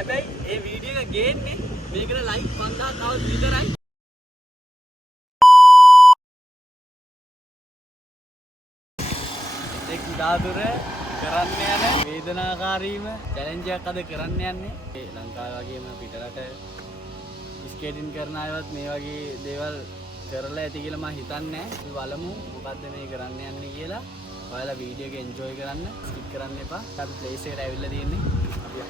හැබැයි ඒ වීඩියෝ එක ගේන්නේ මේකට ලයික් 5000ක් විතරයි. ඒ කුඩාදුර කරන්න යන වේදනාකාරීම චැලෙන්ජ් එකක් අද කරන්න යන්නේ. ඒ ලංකාවේ වගේම පිටරට ස්කේටින් කරන අයවත් මේ වගේ දේවල් කරලා ඇති කියලා මම හිතන්නේ. අපි බලමු මොකද්ද මේ කරන්න යන්නේ කියලා. ඔයාලා වීඩියෝ එක එන්ජොයි කරන්න, ස්කිප් කරන්න එපා. අපි ප්ලේස් එකට ඇවිල්ලා තියෙන්නේ. අපි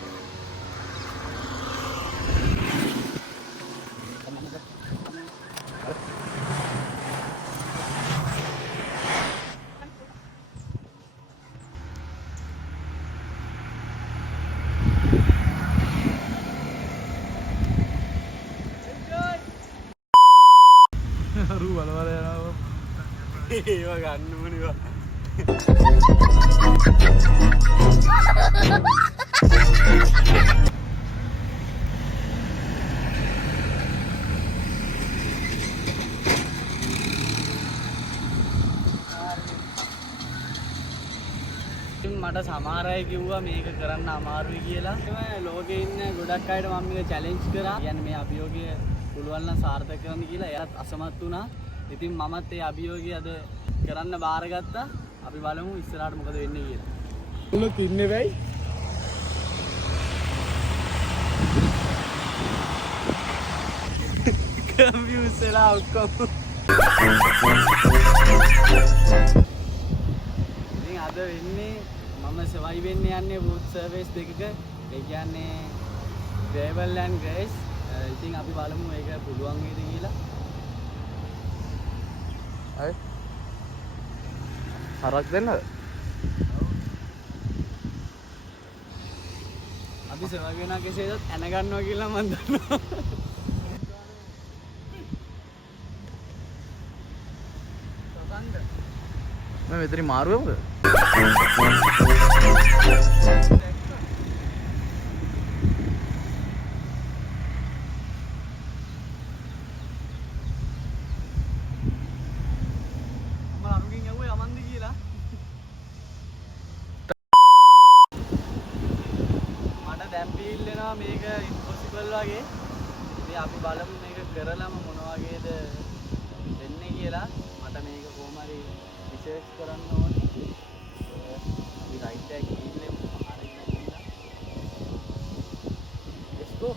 රු බලවල යනවා ඒව ගන්න ඕනේ. මට සමහර අය කිව්වා මේක කරන්න අමාරුයි කියලා. ඒම ලෝකේ ඉන්න ගොඩක් අයට මම මේක චැලෙන්ජ් කරා. කියන්නේ මේ අභියෝගය පුළුවන් නම් සාර්ථක කරන්න කියලා. එයාත් අසමත් වුණා. ඉතින් මමත් ඒ අභියෝගය අද කරන්න බාරගත්තා. අපි බලමු ඉස්සරහට මොකද වෙන්නේ කියලා. උලුත් ඉන්නේ වෙයි. කන්ෆියුස් වෙලා ඔක්කොම. ඉතින් අද වෙන්නේ මම සර්වයිව් වෙන්න යන්නේ බූත් සර්විස් දෙකක. ඒ කියන්නේ ග්‍රේවල් ඇන්ඩ් ග්‍රේස්. ඉතින් අපි බලමු මේක පුළුවන් වේද කියලා. හරි. හරක් දෙන්නද? අපි සර්වයිව් වෙනා කෙසේද ඇන ගන්නවා කියලා මම දන්නවා. මම මෙතන මාරුවෙමුද? මේක ඉම්පොසිබල් වගේ. ඉතින් අපි බලමු මේක කරලම මොන වගේද වෙන්නේ කියලා. මට මේක කොහොම හරි රිසර්ච් කරන්න ඕනේ. අපි රයිට් එක ගිහින් හරියට ගිහින්. let's go.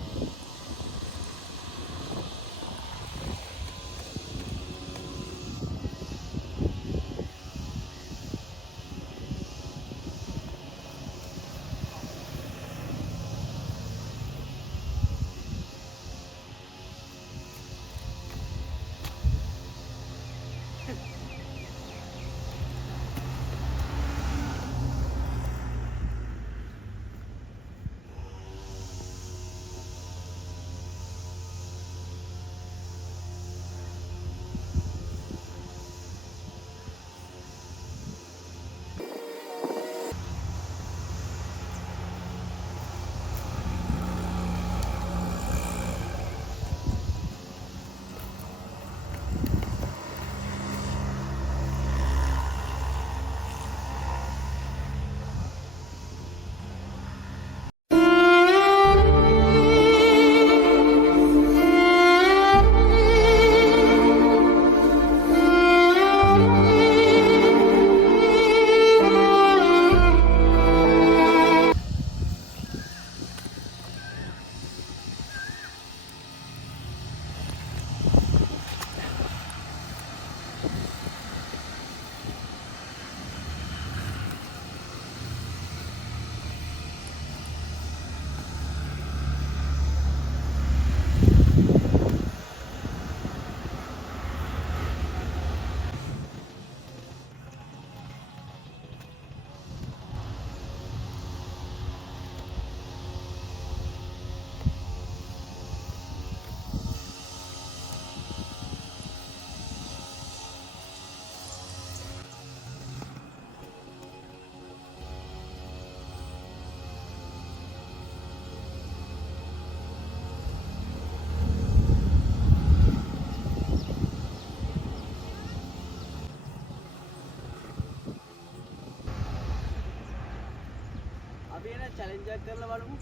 चैलेंज करला බලමු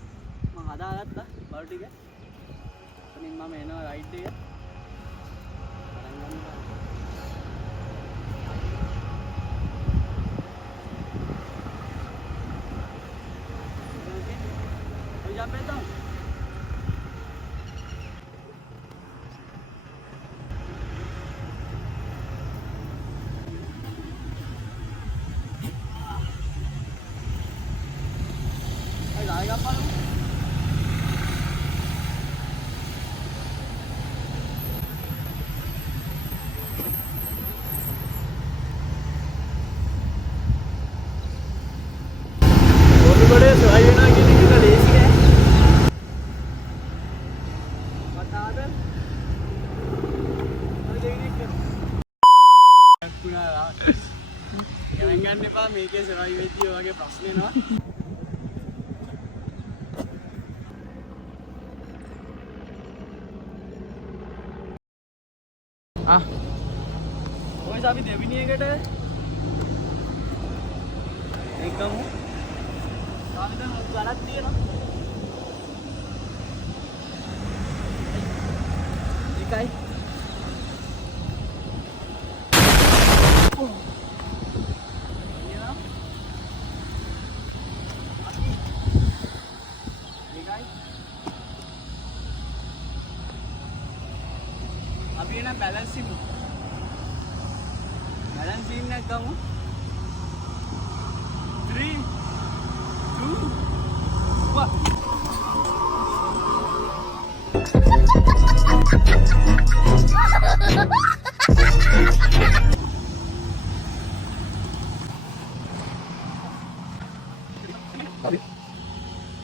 මම හදාගත්තා බරු ටික. එතනින් මම එනවා රයිට් එක. පටන් ගන්නවා. Okay. We jump it down. ගන්න එපා මේකේ සර්වයිව් වෙද්දී ඔය වගේ ප්‍රශ්න එනවා. ඔයස් අපි දෙවෙනි එකට එකමු. තාම දැන් ගලක් තියෙනවා. එකයි. අපි එන බැලන්සින් එක ගමු. 3 2 1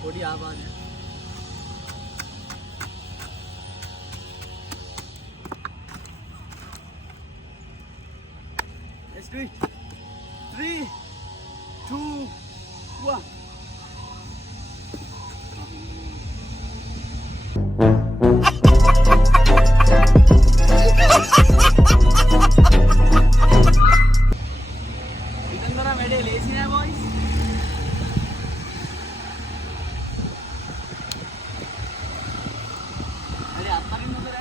පොඩි ආවාදයක්. Let's do it. 3 2 1 ඉතින්දර වැඩේ ලේසි නෑ boys. වැඩේ අත්තරින් නේද?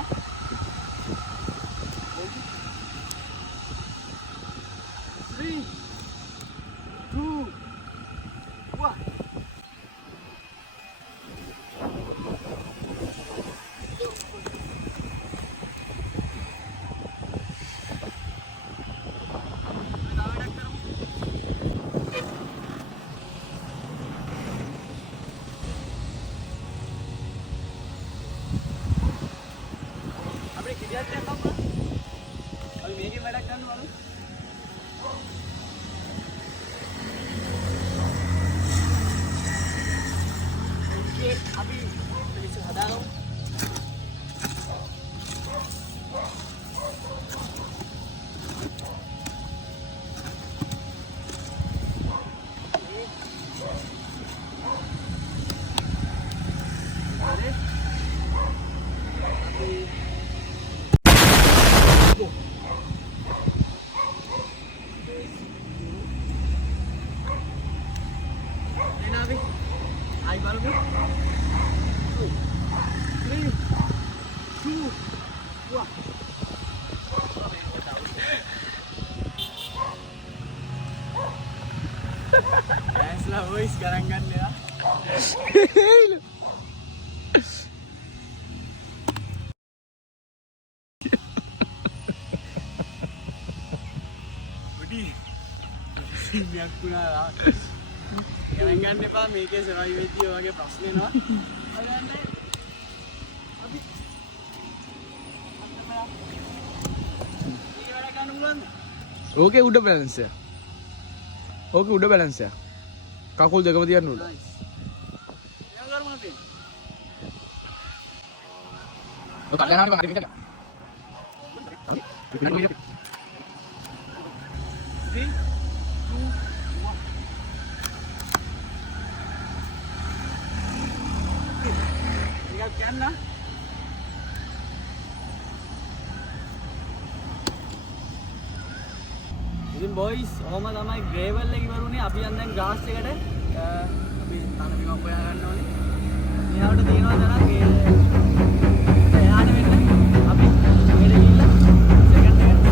3 2 1 આપણે કિરિયાત ને કામ હવે મેગી મેડા કરવાનું વાળું ओके अभी पुलिस हटा रहा हूँ अरे अभी आई बार भी 3 2 1 ऐसा वॉइस करेंगे मेरा बड़ी सीनियर कुना ගණන් ගන්න එපා මේකේ සර්වයිව් වෙද්දී ඔය වගේ ප්‍රශ්න එනවා. අපි ඊ වැඩ ගන්න උගන්ද? ඕකේ උඩ බැලන්ස් එක. ඕකේ උඩ බැලන්ස් එක. කකුල් දෙකම තියන්න උඩ. නයිස්. එයා කරමු අපි. ඔය කඩනහට හරි මේක. 3 යන්න ඉතින් බොයිස් ඔහොම තමයි ග්‍රේවල් එක ඉවරුනේ අපි යන් දැන් ගාස් එකට අපි තන බිමක් හොයා ගන්න ඕනේ මෙහාට තියෙනවා තරම් ඒ එහාට වෙන්න අපි මෙහෙට ගිහිල්ලා සෙකන්ඩ් එකට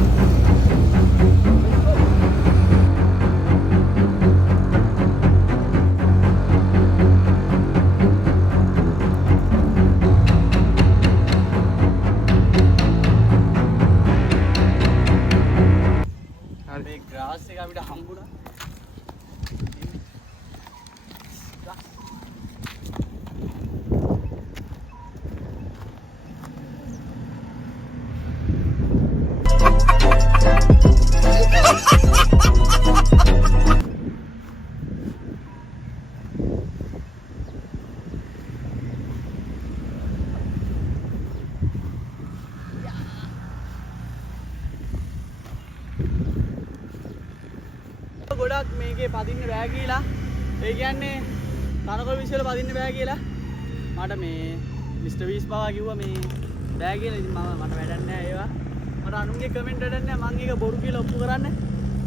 මේ ග්‍රාස් එක අපිට හම්බුණා. ගොඩක් මේකේ පදින්න බෑ කියලා. ඒ කියන්නේ තනකොළ විශ්වල පදින්න බෑ කියලා. මට මේ මිස්ටර් වීස් පවා කිව්වා මේ බෑ කියලා. ඉතින් මට වැඩක් නෑ ඒවා. මට අනුන්ගේ කමෙන්ට් වැඩක් නෑ. මං ඒක බොරු කියලා ඔප්පු කරන්නේ.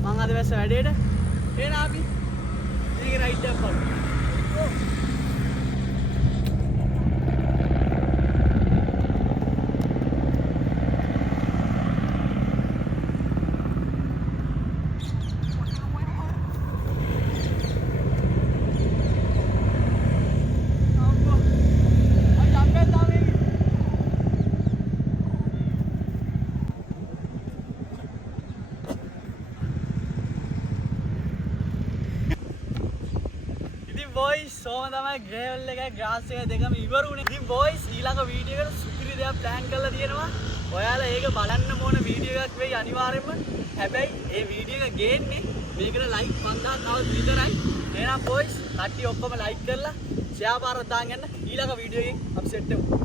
මං අද වැස්ස වැඩේට. එහෙනම් අපි මේක රයිට් එකක් බලමු. boys සෝම තමයි ග්‍රේවල් එකයි ග්‍රාස් එක දෙකම ඉවරුනේ. ඉතින් boys ඊළඟ වීඩියෝ එකට සුපිරි දෙයක් plan කරලා තියෙනවා. ඔයාලා ඒක බලන්න ඕන වීඩියෝ එකක් වෙයි අනිවාර්යෙන්ම. හැබැයි ඒ වීඩියෝ එක ගේන්නේ මේකට like 5000 විතරයි. එහෙනම් boys කට්ටිය ඔක්කොම like කරලා share පාරක් දාන්න යන්න. ඊළඟ වීඩියෝ එකෙන් අපි සෙට් වෙමු.